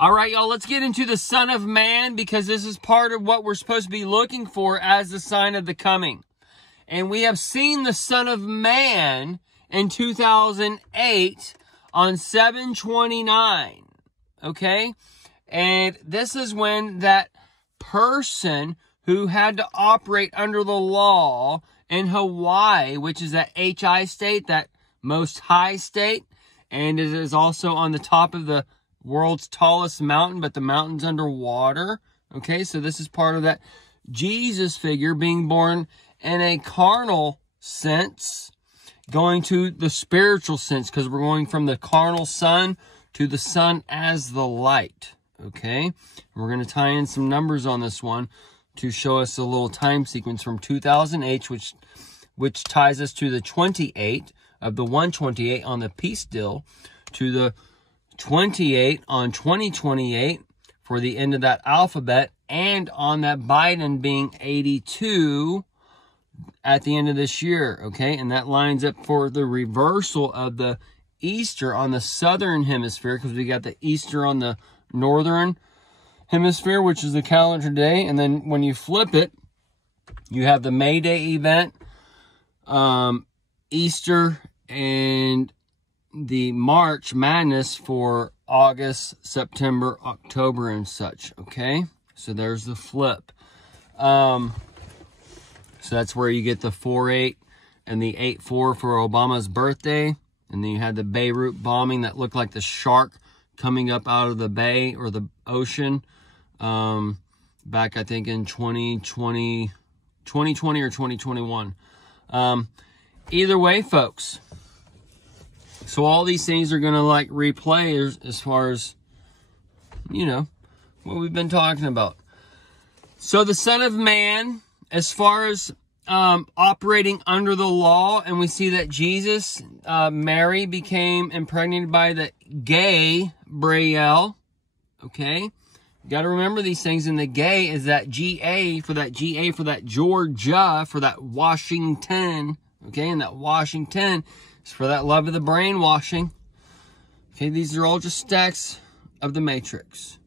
All right, y'all, let's get into the Son of Man, because this is part of what we're supposed to be looking for as the sign of the coming. And we have seen the Son of Man in 2008 on 7/29, okay? And this is when that person who had to operate under the law in Hawaii, which is that HI state, that most high state, and it is also on the top of the world's tallest mountain, but the mountain's underwater. Okay, so this is part of that Jesus figure being born in a carnal sense, going to the spiritual sense, because we're going from the carnal sun to the sun as the light. Okay, we're going to tie in some numbers on this one to show us a little time sequence from 2008, which ties us to the 28 of the 128 on the peace deal, to the 28 on 2028 for the end of that alphabet, and on that Biden being 82 at the end of this year, okay? And that lines up for the reversal of the Easter on the southern hemisphere, because we got the Easter on the northern hemisphere, which is the calendar day. And then when you flip it, you have the May Day event, Easter, and the March Madness for August, September, October, and such, okay? So there's the flip. So that's where you get the 4/8 and the 8/4 for Obama's birthday. And then you had the Beirut bombing that looked like the shark coming up out of the bay or the ocean back, I think, in 2020 or 2021. Either way, folks. So all these things are going to like replay as far as, you know, what we've been talking about. So the Son of Man, as far as operating under the law, and we see that Jesus, Mary became impregnated by the Gabriel, okay? You got to remember these things, and the gay is that G-A for that Georgia, for that Washington, okay? And that Washington is for that love of the brainwashing. Okay, these are all just stacks of the matrix.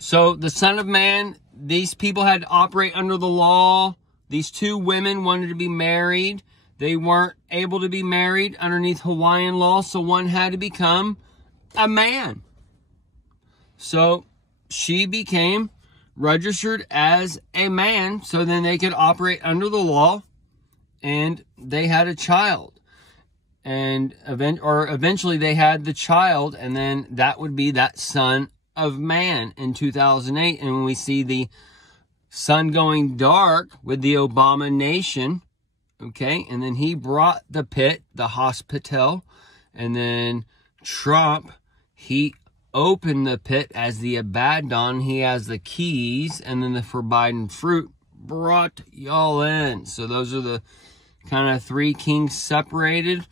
So the Son of Man, these people had to operate under the law. These two women wanted to be married. They weren't able to be married underneath Hawaiian law, so one had to become a man. So she became registered as a man, so then they could operate under the law, and they had a child. And eventually they had the child, and then that would be that Son of Man in 2008. And when we see the sun going dark with the Obama nation, okay, and then he brought the pit, the hospital, and then Trump, he opened the pit as the Abaddon. He has the keys, and then the forbidden fruit brought y'all in. So those are the kind of three kings separated. And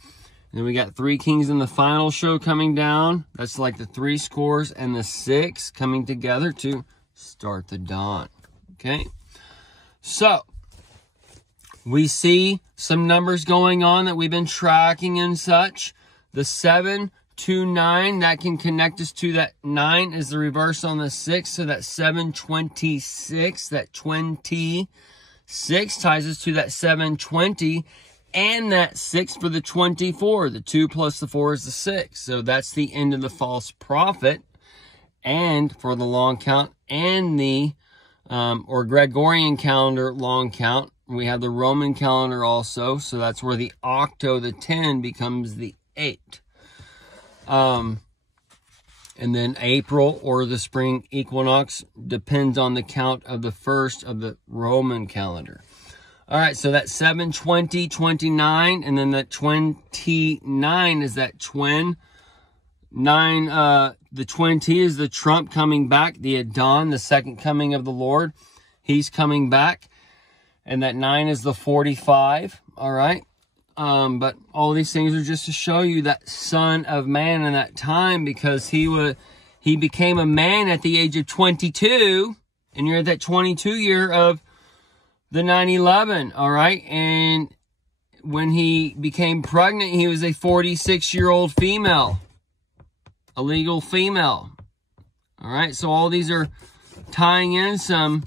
then we got three kings in the final show coming down. That's like the 3 scores and the 6 coming together to start the dawn. Okay. So we see some numbers going on that we've been tracking and such. The 7 to 9, that can connect us to that 9 is the reverse on the 6. So that 726, that 26 ties us to that 720. And that 6 for the 24. The 2 plus the 4 is the 6. So that's the end of the false prophet. And for the long count and the or Gregorian calendar long count, we have the Roman calendar also. So that's where the octo, the 10, becomes the 8. And then April or the spring equinox depends on the count of the first of the Roman calendar. All right, so that 7, 20, 29, and then that 29 is that twin. 9, the 20 is the Trump coming back, the Adon, the second coming of the Lord. He's coming back. And that 9 is the 45, all right? But all these things are just to show you that Son of Man in that time, because he became a man at the age of 22, and you're at that 22 year of the 9/11, all right? And when he became pregnant, he was a 46-year-old female, a legal female. All right, so all these are tying in some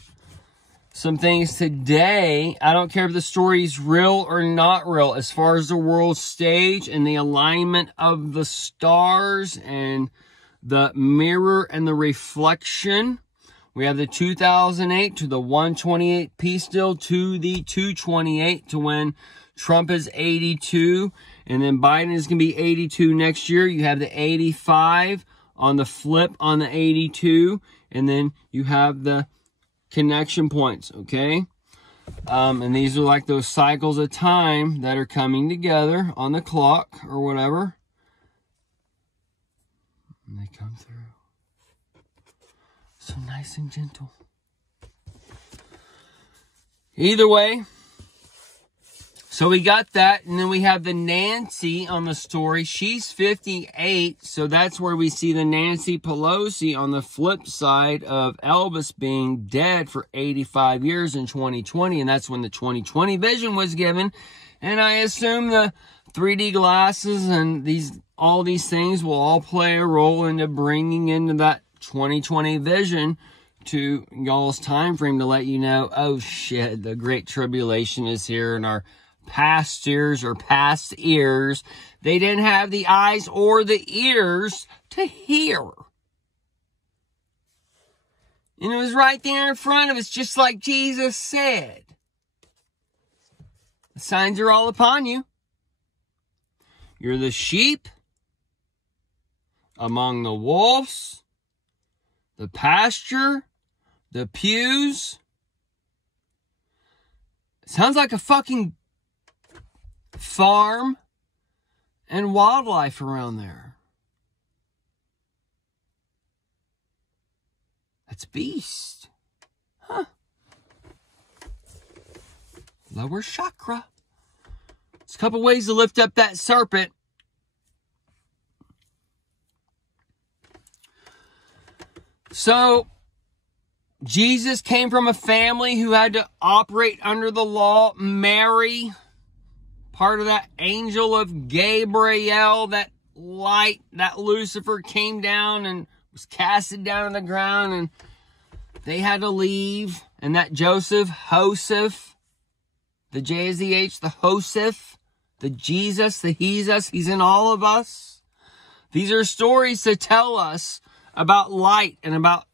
things today. I don't care if the story is real or not real. As far as the world stage and the alignment of the stars and the mirror and the reflection, we have the 2008 to the 128 peace deal to the 228 to when Trump is 82. And then Biden is going to be 82 next year. You have the 85 on the flip on the 82. And then you have the connection points, okay? And these are like those cycles of time that are coming together on the clock or whatever. And they come through. So nice and gentle. Either way, so we got that, and then we have the Nancy on the story. She's 58, so that's where we see the Nancy Pelosi on the flip side of Elvis being dead for 85 years in 2020, and that's when the 2020 vision was given. And I assume the 3D glasses and all these things will all play a role into bringing into that 2020 vision to y'all's time frame to let you know, oh shit, the great tribulation is here, and our past years or past ears, they didn't have the eyes or the ears to hear. And it was right there in front of us, just like Jesus said. The signs are all upon you. You're the sheep among the wolves, the pasture, the pews. It sounds like a fucking farm and wildlife around there. That's beast. Huh. Lower chakra. There's a couple ways to lift up that serpent. So, Jesus came from a family who had to operate under the law. Mary, part of that angel of Gabriel, that light, that Lucifer came down and was casted down on the ground, and they had to leave. And that Joseph, the J is the H, the Joseph, the Jesus, the he's in all of us. These are stories to tell us about light and about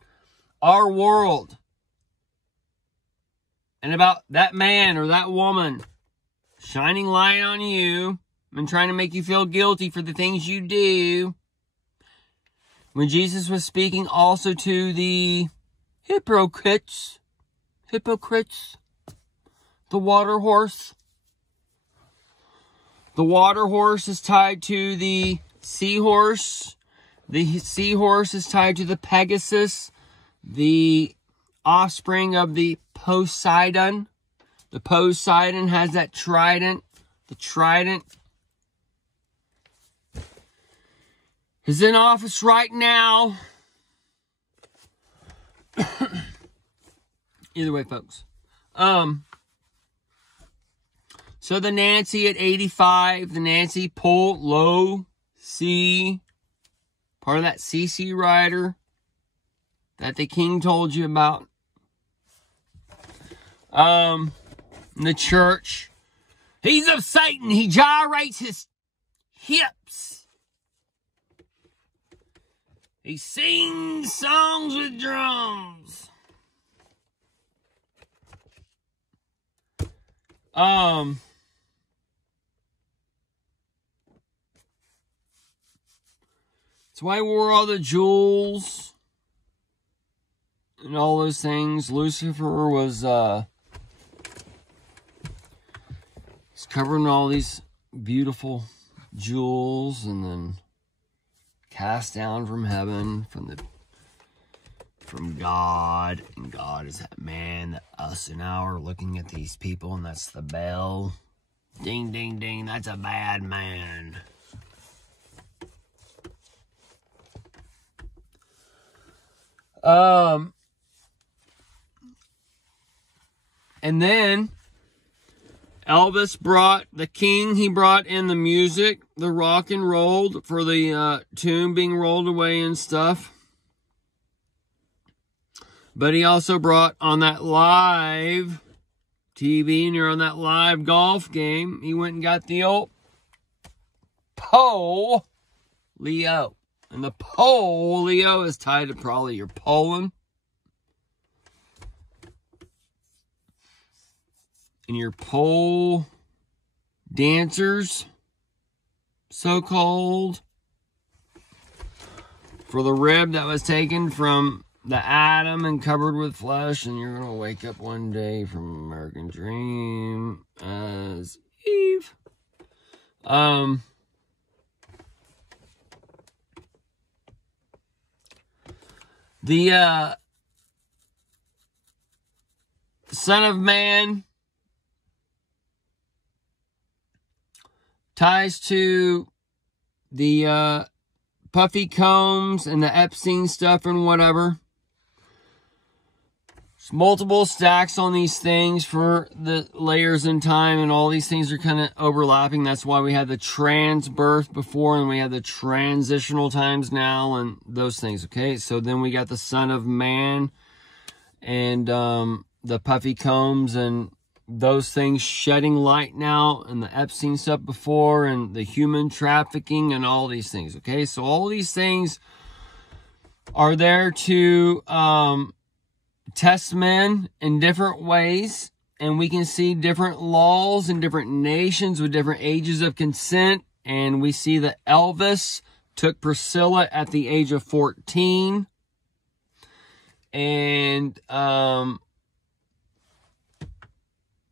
our world and about that man or that woman shining light on you and trying to make you feel guilty for the things you do. When Jesus was speaking also to the hypocrites, the water horse. The water horse is tied to the seahorse. The seahorse is tied to the Pegasus, the offspring of the Poseidon. The Poseidon has that trident. The trident is in office right now. Either way, folks. So the Nancy at 85, the Nancy pull low C, part of that CC rider that the king told you about. The church. He's of Satan. He gyrates his hips. He sings songs with drums. That's why he wore all the jewels and all those things. Lucifer was, he's covering all these beautiful jewels and then cast down from heaven from God. And God is that man that us now are looking at these people, and that's the bell. Ding, ding, ding. That's a bad man. And then Elvis brought the king. He brought in the music, the rock and roll for the tune being rolled away and stuff. But he also brought on that live TV, and you're on that live golf game. He went and got the old polio. And the polio is tied to probably your pollen. And your pole dancers, so-called, for the rib that was taken from the Adam and covered with flesh, and you're going to wake up one day from American Dream as Eve. The Son of Man ties to the Puffy Combs and the Epstein stuff and whatever. There's multiple stacks on these things for the layers in time, and all these things are kind of overlapping. That's why we had the trans birth before, and we have the transitional times now, and those things, okay? So then we got the Son of Man and the Puffy Combs and those things shedding light now, and the Epstein stuff before, and the human trafficking and all these things, okay? So all these things are there to test men in different ways, and we can see different laws in different nations with different ages of consent. And we see that Elvis took Priscilla at the age of 14, and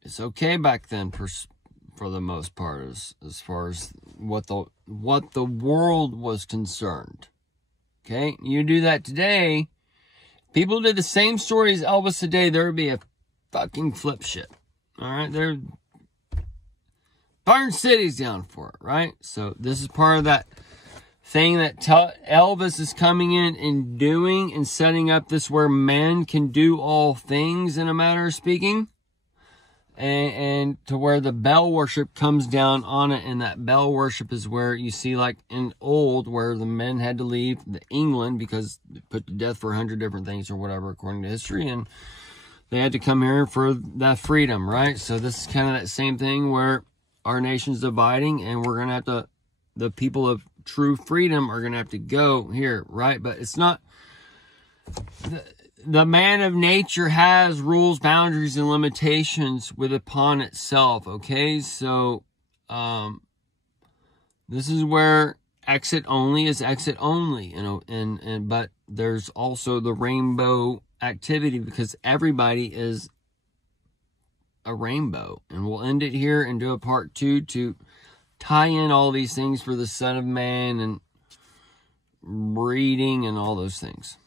it's okay back then for the most part, as far as what the world was concerned. Okay, you do that today. People did the same story as Elvis today, there would be a fucking flip shit. All right, they're burn cities down for it, right? So this is part of that thing that Elvis is coming in and doing and setting up this where men can do all things, in a manner of speaking. And to where the bell worship comes down on it, and that bell worship is where you see, like in old, where the men had to leave England because they put to death for 100 different things or whatever, according to history, and they had to come here for that freedom, right? So this is kind of that same thing where our nation's dividing, and we're gonna have to, the people of true freedom are gonna have to go here, right? But it's not. The man of nature has rules, boundaries, and limitations upon itself, okay? So, this is where exit only is exit only, you know, but there's also the rainbow activity, because everybody is a rainbow. And we'll end it here and do a part 2 to tie in all these things for the Son of Man and breeding and all those things.